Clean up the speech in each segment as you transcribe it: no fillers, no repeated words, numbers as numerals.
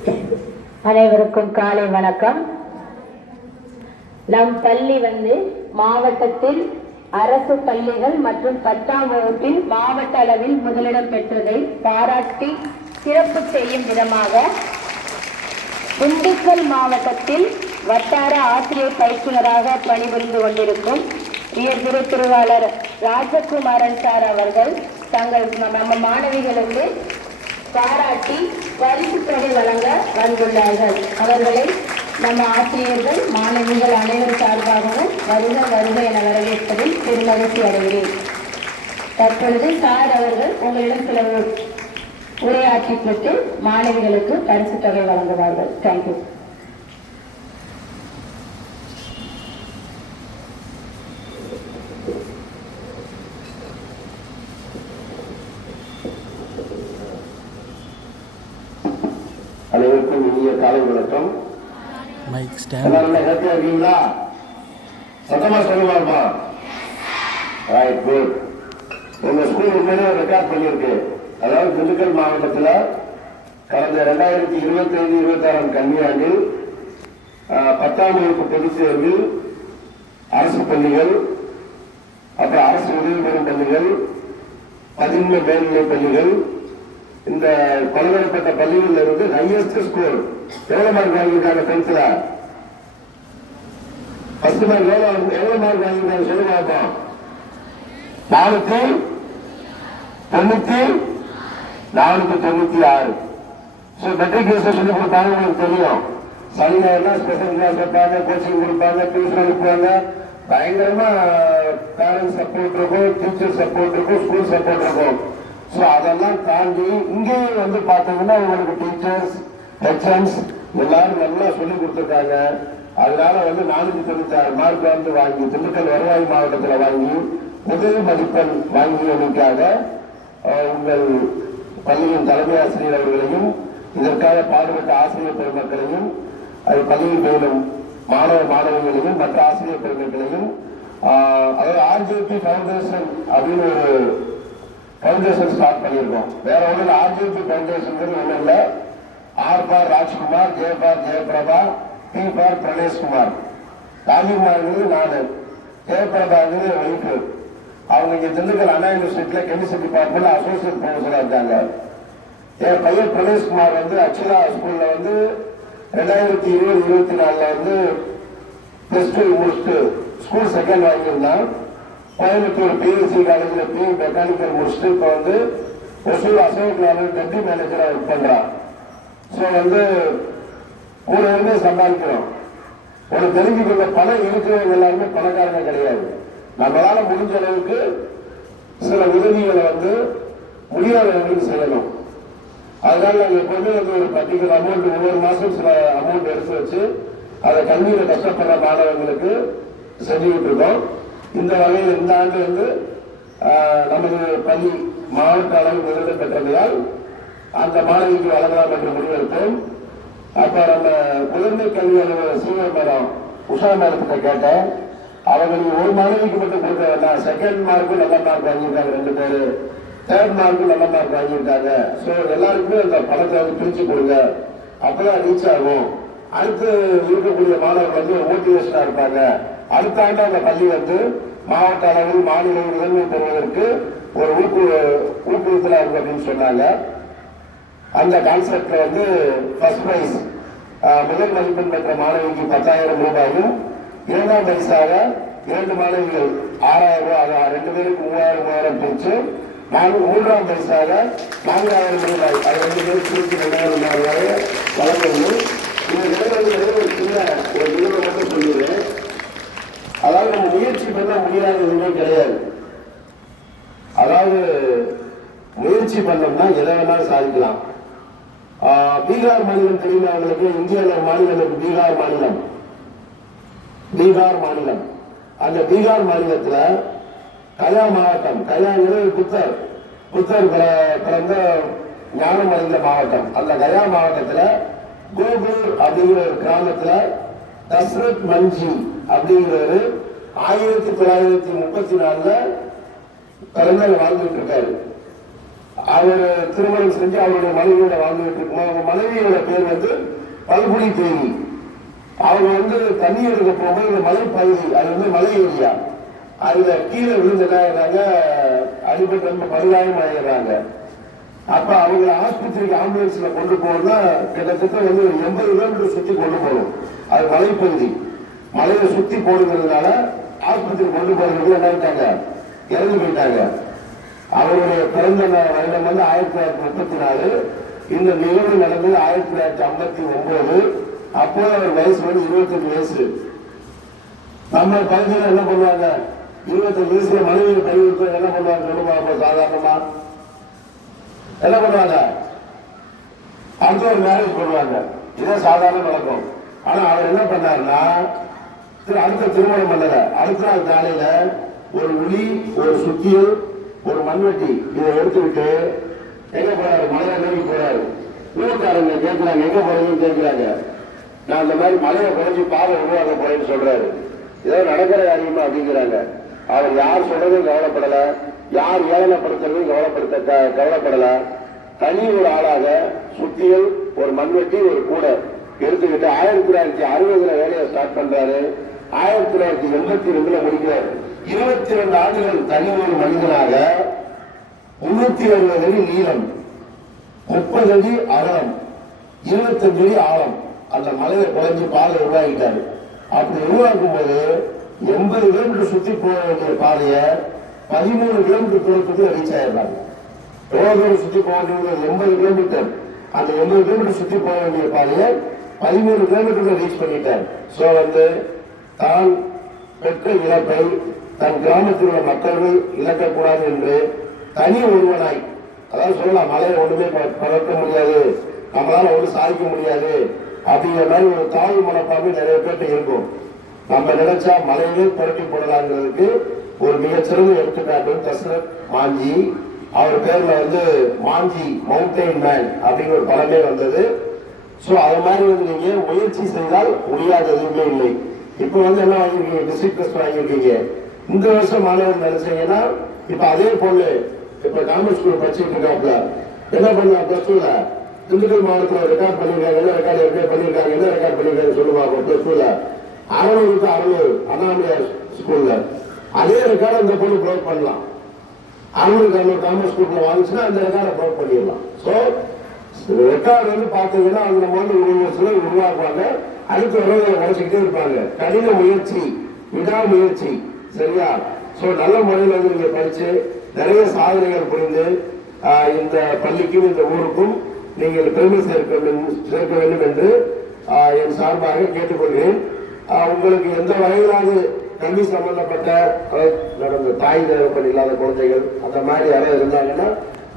அனைவருக்கும் காலை வணக்கம். நம் பள்ளி மாவட்டத்தில் அரசு பள்ளிகள் மற்றும் 10ஆம் வகுப்பில் மாவட்ட அளவில் முதலிடம் பெற்றதை பாராட்டி சிறப்பு செய்யும் விதமாக திண்டுக்கல் மாவட்டத்தில் வட்டார ஆசிரியர் பயிற்றுனராக பணிபுரிந்து கொண்டிருக்கும் உயர் திருவாளர் ராஜகுமாரன் சார் அவர்கள் நம்ம மாணவிகளுக்கு பாராட்டி பரிசு தொகை வழங்க வந்துள்ளார்கள். அவர்களை நம்ம ஆசிரியர்கள் மாணவிகள் அனைவரும் சார்பாகவும் வருக வருக என வரவேற்பதில் பெருமகிழ்ச்சி அடைகிறேன். தற்பொழுது சார் அவர்கள் உங்களிடம் சில உரையாற்றி பெற்று மாணவிகளுக்கு பரிசு தொகை வழங்குவார்கள். தேங்க்யூ. அனைவருக்கும் இனிய காலை வணக்கம். எல்லாரும் ஹெல்த்தியா இருக்கீங்களா? சத்தமா சொல்லுவாப்பா. Right, good. உங்க ஸ்கூல் உண்மையிலே ரெக்கார்ட் பண்ணியிருக்கு. அதாவது திண்டுக்கல் மாவட்டத்தில் கடந்த 2025-26 கல்வியாண்டில் 10ஆம் வகுப்பு பொதுத் தேர்வில் அரசு பள்ளிகள், அப்புறம் அரசு உதவி பெறும் பள்ளிகள், 11 மேல்நிலை பள்ளிகள், இந்த பல்வேறுபட்ட பள்ளிகளில் இருந்து ஹையஸ்ட் ஸ்கோர் எவ்வளவு மார்க் வாங்கியிருக்காங்க? 10th ஃபர்ஸ்ட் மார்க் எவ்வளவு மார்க் வாங்கியிருக்காங்க சொல்லுங்க பார்ப்போம். 496. ஸோ மெட்ரிகுலேஷன் சொல்லி கொடுத்தாங்க. உங்களுக்கு தெரியும், சனி ஞாயிறுனா ஸ்பெஷல் கிளாஸ் வைப்பாங்க, கோச்சிங் கொடுப்பாங்க, டியூஷன் அனுப்புவாங்க. பயங்கரமா பேரண்ட்ஸ் சப்போர்ட் இருக்கும், டீச்சர் சப்போர்ட் இருக்கும், ஸ்கூல் சப்போர்ட் இருக்கும். ஸோ அதெல்லாம் தாண்டி இங்கேயும் பார்த்தீங்கன்னா உங்களுக்கு டீச்சர்ஸ், ஹெச்எம்ஸ் எல்லாரும் நல்லா சொல்லி கொடுத்துருக்காங்க. அதனால 496 மார்க் வாங்கி திண்டுக்கல் வருவாய் மாவட்டத்தில் வாங்கி முதல் மதிப்பெண் வாங்கியதற்காக உங்கள் பள்ளியின் தலைமை ஆசிரியர் அவர்களையும் இதற்காக பாடுபட்ட ஆசிரியர் பெருமக்களையும் அது பள்ளியில் பயிலும் மாணவ மாணவிகளையும் மற்ற ஆசிரியர் பெருமக்களையும் அதாவது ஆர்ஜேபி ஃபவுண்டேஷன் அப்படின்னு ஒரு ஃபவுண்டேஷன் ஸ்டார்ட் பண்ணியிருக்கோம். வேற ஒன்றும் ஆர்ஜிபி ஃபவுண்டேஷன் ஒன்றும் இல்லை. R for Rajkumar, J for Jayaprabha, P for Praneshkumar. ராஜ்குமார்ங்கிறது நான், ஜெயபிரபாங்கிறது ஒய்ஃபு. அவங்க இங்கே திண்டுக்கல் அண்ணா யூனிவர்சிட்டியில் கெமிஸ்ட்ரி டிபார்ட்மெண்ட்ல அசோசியேட் ப்ரொஃபஸராக இருக்காங்க. என் பையன் பிரணேஷ்குமார் அக்ஷரா ஸ்கூலில் 2020-24 +2 முடிச்சுட்டு ஸ்கூல் செகண்ட் வாங்கியிருந்தான். கோயம்புத்தூர் பிஎஸ்சி காலேஜில் பி மெக்கானிக்கல் முடிச்சுட்டு இப்போ ஒசூர் அசோக் லேண்ட் டெப்டி மேனேஜராக ஒர்க் பண்ணுறான். ஸோ கூட இருந்து சம்பாதிக்கிறோம். ஒரு தெரிஞ்சுக்கொள்ள பணம் இருக்கிறவங்க எல்லாருமே பணக்காரங்க கிடையாது. நம்மளால முடிஞ்ச அளவுக்கு சில உதவிகளை முடியாதவங்களுக்கு செய்யணும். அதனால நாங்கள் எப்பவுமே ஒரு பர்டிகுலர் அமௌண்ட் ஒவ்வொரு மாதம் சில அமௌண்ட் எடுத்து வச்சு அதை கல்வியில் கஷ்டப்படுற மாணவர்களுக்கு செஞ்சுக்கிட்டு இருக்கோம். இந்த வகையில் இந்த ஆண்டு நமது பள்ளி மாவட்ட அளவில் முதலிடம் பெற்றதால் அந்த மாணவிக்கு வழங்கலாம் என்று முடிவெடுத்தோம். அப்ப நம்ம முதன்மை கல்வி அலுவலர் சீனியர் மேடம் உஷா மேடத்திட்ட கேட்டேன். அவங்களுக்கு ஒரு மாணவிக்கு மட்டும் கொடுக்க வேண்டாம், செகண்ட் மார்க்கும் நல்ல மார்க் வாங்கியிருக்காங்க 2 பேரு, தேர்ட் மார்க்கும் நல்ல மார்க் வாங்கியிருக்காங்க. ஸோ எல்லாருக்குமே அந்த பணத்தை பிரிச்சு கொடுங்க, அப்பதான் ரீச் ஆகும். அடுத்து இருக்கக்கூடிய மாணவர்கள் மோட்டிவேஷனா இருப்பாங்க. அடுத்த ஆண்டு அந்த பள்ளி மாவட்ட அளவில் மாநில முதன்மை பெறுவதற்கு ஒரு ஊக்குவித்தலா இருக்கு அப்படின்னு சொன்னாங்க. அந்த கான்செப்ட்ல ஃபர்ஸ்ட் பிரைஸ் முதல் மதிப்பெண் பெற்ற மாணவிக்கு 10,000 ரூபாயும், 2ஆம் பரிசாக 2 மாணவிகள் 6,000 ரூபாய், 2 பேருக்கு 3,000 பிரிச்சு 3ஆம் பரிசாக 4,000 ரூபாய், அது 2 பேருக்கு பிரிச்சு 2,000 ரூபாய் வழங்கணும். இந்த நிலைமையில் ஒரு சின்ன ஒரு நிலைமை மட்டும் சொல்லுவேன். அதாவது நம்ம முயற்சி பண்ண முடியாத எதுவுமே கிடையாது. அதாவது முயற்சி பண்ணோம்னா எதை வேணாலும் சாதிக்கலாம். பீகார் மாநிலம் தெரியுமா அவங்களுக்கு? இந்தியாவில் மாநிலம் இருக்கு, பீகார் மாநிலம். அந்த பீகார் மாநிலத்தில் கயா மாவட்டம், கயாங்கிறது புத்தர் பிறந்த ஞானம் அடைந்த மாவட்டம். அந்த கயா மாவட்டத்தில் கோகுல் அப்படிங்கிற ஒரு கிராமத்தில் தஸ்ரத் மஞ்சி அப்படிங்கிறவர் 1934 பிறந்த வாழ்ந்துட்டு இருக்காரு. அவர் திருமணம் செஞ்சு அவருடைய மனைவியோட வாழ்ந்துட்டு இருக்கும். அவங்க மனைவியோட பேர் வந்து பல்குடி தேவி. அவங்க வந்து தண்ணி எடுக்க போகும்போது இந்த மலை பகுதி, அது வந்து மலை ஏரியா, அதுல கீழே விழுந்து என்ன அடிபட்டு ரொம்ப பரிதாயம் ஆயிடுறாங்க. அப்ப அவங்க ஆஸ்பத்திரிக்கு ஆம்புலன்ஸ்ல கொண்டு போனா கிட்டத்தட்ட வந்து 80 கிலோமீட்டர் சுத்தி கொண்டு போகணும். அது மலைப்பகுதி, மலையை சுத்தி போடுங்கிறதுனால ஆஸ்பத்திரி கொண்டு போறதுக்கு என்ன இறந்து போயிட்டாங்க. அவருடைய பிறந்த வருடம் வந்து 1934. இந்த நிகழ்வு நடந்தது 1959. அப்போது அவர் வயசு வந்து 25 வயசு. நம்ம பகுதியில் என்ன பண்ணுவாங்க, 25 வயசுல மனைவியை கைவிட்டு என்ன பண்ணுவாங்க சொல்லுவாங்க, சாதாரணமா என்ன பண்ணுவாங்க, அடுத்த ஒரு மேரேஜ் பண்ணுவாங்க. இதே சாதாரண வழக்கம். ஆனா அவர் என்ன பண்ணாருன்னா, அடுத்த திருமணம் பண்ணல, அடுத்த நாள் காலையில ஒரு உளி, ஒரு சுத்தியல், ஒரு மண்வெட்டி இதை எடுத்துக்கிட்டு எங்க போறாரு, மலையை நோக்கி போறாரு. ஊருக்காரங்க கேட்கிறாங்க, எங்க போறீங்கன்னு கேட்கிறாங்க. நான் இந்த மாதிரி மலையை குறைஞ்சி பாதை உருவாக்க போறேன்னு சொல்றாரு. ஏதோ நடக்கிற காரியமா அப்படிங்கிறாங்க. அவர் யார் சொல்றதும் கவலைப்படல, யார் ஏளனப்படுத்துறதும் கவலைப்படல. தனி ஒரு ஆளாக சுத்தியல், ஒரு மண்வெட்டி, ஒரு கூடை எடுத்துக்கிட்டு 1960 வேலையை ஸ்டார்ட் பண்றாரு. 1982 முடிக்கிறார். 22 ஆண்டுகள் தனி ஒரு மனிதனாக 360 அடி நீளம், 30 அடி அகலம், 25 அடி ஆழம் அந்த மலையை குறைஞ்சி பாதை உருவாக்கிட்டாரு. அப்படி உருவாக்கும் போது 80 கிலோமீட்டர் சுத்தி போக வேண்டிய பாதையை 13 கிலோமீட்டர் தூரத்துக்கு ரீச் ஆயிடுறாங்க. எவ்வளவு தூரம் சுத்தி போக வேண்டியது, 80 கிலோமீட்டர். அந்த 80 கிலோமீட்டர் சுத்தி போக வேண்டிய பாதையை 13 கிலோமீட்டர் ரீச் பண்ணிட்டார். சோ வந்து தான் பெற்ற இழப்பை தன் கிராமத்தில் உள்ள மக்கள்கள் இழக்கக்கூடாது என்று தனி ஒருவனாய், அதாவது சொல்லலாம், மலையை ஒன்றுமே பறக்க முடியாது, நம்மளால ஒன்றும் சாதிக்க முடியாது அப்படிங்கிற மாதிரி ஒரு தாழ்வு மனப்பான்மை நிறைய பேர்ட்ட இருக்கும். நம்ம நினைச்சா மலையிலே புரட்டி போடலாங்கிறதுக்கு ஒரு மிகச்சிறந்த எடுத்துக்காட்டு தசரத் மாஞ்சி. அவர் பேர்ல வந்து மாஞ்சி மவுண்டைன் மேன் அப்படின்னு ஒரு படமே வந்தது. சோ அது மாதிரி வந்து நீங்க முயற்சி செய்தால் முடியாத எதுவுமே இல்லை. இப்ப வந்து என்ன வாங்கிருக்கீங்க, டிஸ்ட்ரிக்ட் டெஸ்ட் வாங்கிருக்கீங்க. இந்த வருஷம் மாணவர் நினைச்சீங்கன்னா இப்ப அதே பொண்ணு இப்ப காமர்ஸ் ஸ்கூல் படிச்சுட்டு இருக்காப்ல, என்ன பண்ணலாம், பிளஸ் டூல திண்டுக்கல் மாவட்டத்தில் ரெக்கார்ட் பண்ணிருக்காங்க. என்ன ரெக்கார்ட் பண்ணிருக்காங்க, என்ன ரெக்கார்ட் பண்ணிருக்காங்க சொல்லுவாங்க. பிளஸ் டூல 600 அண்ணாமலையார் ஸ்கூல்ல அதே ரெக்கார்டு அந்த பொண்ணு ப்ரோக் பண்ணலாம். 600 காமர்ஸ் ஸ்கூல்ல வாங்கிச்சுன்னா அந்த ரெக்கார்டை ப்ரோக் பண்ணிடலாம். ஸோ ரெக்கார்டு வந்து பார்த்தீங்கன்னா அந்த மாதிரி ஒரு உருவாக்குவாங்க. அடுத்த உறவுகளை உழைச்சிக்கிட்டே இருப்பாங்க. கடின முயற்சி, விடாமுயற்சி, சரியா? ஸோ நல்ல முறையில் வந்து நீங்க படிச்சு நிறைய சாதனைகள் புரிந்து இந்த பள்ளிக்கும் இந்த ஊருக்கும் நீங்கள் பெருமை சேர்க்க வேண்டும் என்று என் சார்பாக கேட்டுக்கொள்கிறேன். உங்களுக்கு எந்த வகையிலாவது கல்வி சம்பந்தப்பட்ட நடந்த தாய் தேவைப்பட இல்லாத குழந்தைகள் அந்த மாதிரி யாராவது இருந்தாங்கன்னா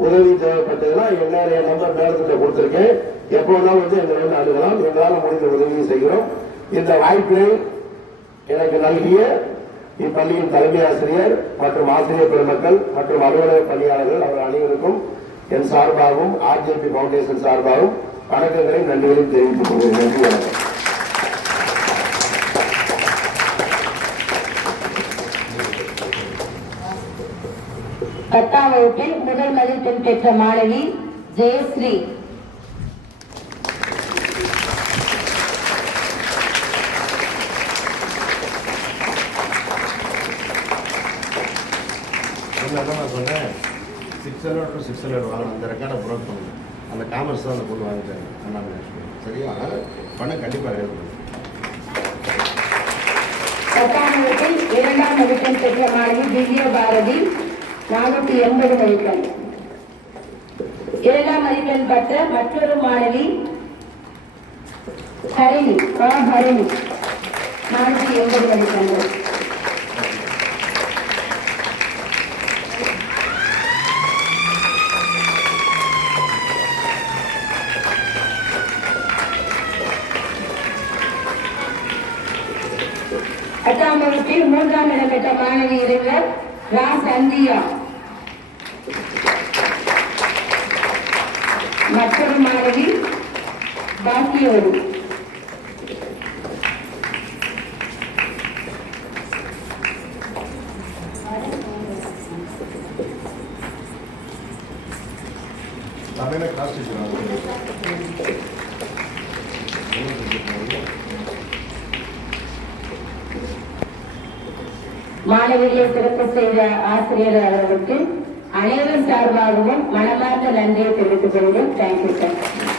உதவி தேவைப்பட்டதுன்னா என்னுடைய நம்பர் நேரத்தில் கொடுத்துருக்கேன். எப்போதான் வந்து எங்களை அணுகலாம். எங்களால் முடிந்த உதவியை செய்கிறோம். இந்த வாய்ப்பினை எனக்கு நல்கிய இப்பள்ளியின் தலைமை ஆசிரியர் மற்றும் ஆசிரியர் பெருமக்கள் மற்றும் அலுவலக பணியாளர்கள் அவர் அனைவருக்கும் என் சார்பாகவும் ஆர்ஜேபி பவுண்டேஷன் சார்பாகவும் வணக்கங்களையும் நன்றிகளையும் தெரிவித்துக் கொள்கிறேன். நன்றி, வணக்கம். பத்தாம் வகுப்பில் முதல் மதிப்பெண் பெற்ற மாணவி ஜெயஸ்ரீ. சொன்னேன் 600 to 600 வாங்கணும். அந்த ரெக்கார்டை ப்ரோக் பண்ணணும். அந்த காமர்ஸ் தான் அந்த பொண்ணு வாங்கிட்டாங்க அண்ணாமலை. சரியா? பண்ண கண்டிப்பாக ஹெல்ப் பண்ணுங்க. பத்தாம் வகுப்பில் 2ஆம் மதிப்பெண் பெற்ற மாணவி திவ்யா பாரதி 480 மதிப்பெண். 2ஆம் மதிப்பெண் பெற்ற மற்றொரு மாணவி ஹரிணி 480 மதிப்பெண்கள். எட்டாம் வகுப்பில் 3ஆம் இடம் பெற்ற மாணவி இளைஞர் ரா சந்தியா. மற்றொரு மாணவி பாக்கியோடு. மாணவிகளை சிறப்பு செய்த ஆசிரியர் அவர்களுக்கு அனைவரும் சார்பாகவும் மனமார்ந்த நன்றியை தெரிவித்துக் கொள்கிறேன். Thank you sir.